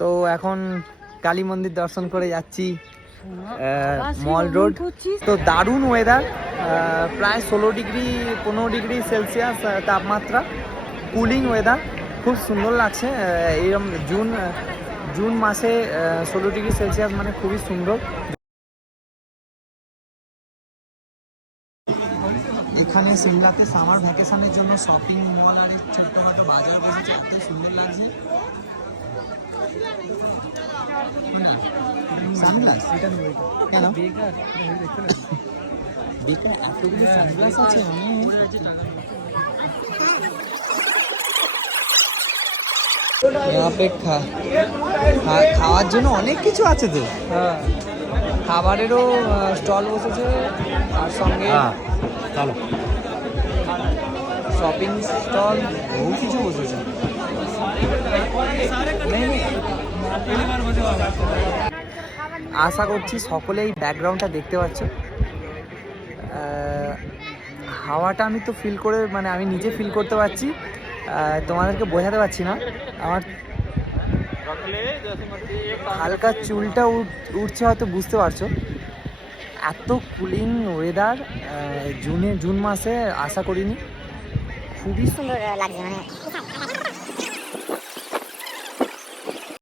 তো এখন কালী মন্দির দর্শন করে যাচ্ছি মল রোড। তো দারুণ ওয়েদার, প্রায় 16-15 ডিগ্রি সেলসিয়াস তাপমাত্রা, কুলিং ওয়েদার, খুব সুন্দর লাগছে। এরকম জুন মাসে 16 ডিগ্রি সেলসিয়াস মানে খুবই সুন্দর। এখানে সিমলাতে সামার ভ্যাকেশনের জন্য শপিং মল আর ছোট্টখাটো বাজার বসেছে, এত সুন্দর লাগছে। সানগ্লাস কেন বেকার এতগুলো সানগ্লাস আছে? খাওয়ার জন্য অনেক কিছু আছে তো, খাবারেরও স্টল বসেছে, তার সঙ্গে শপিং স্টল, বহু কিছু বসেছে। আশা করছি সকলেই ব্যাকগ্রাউন্ডটা দেখতে পাচ্ছ। হাওয়াটা আমি তো ফিল করে, মানে আমি নিজে ফিল করতে পারছি, তোমাদেরকে বোঝাতে পারছি না। আমার হালকা চুলটা উঠছে, হয়তো বুঝতে পারছো। এত কুলিং ওয়েদার জুন মাসে আশা করিনি। খুবই সুন্দর লাগছে, মানে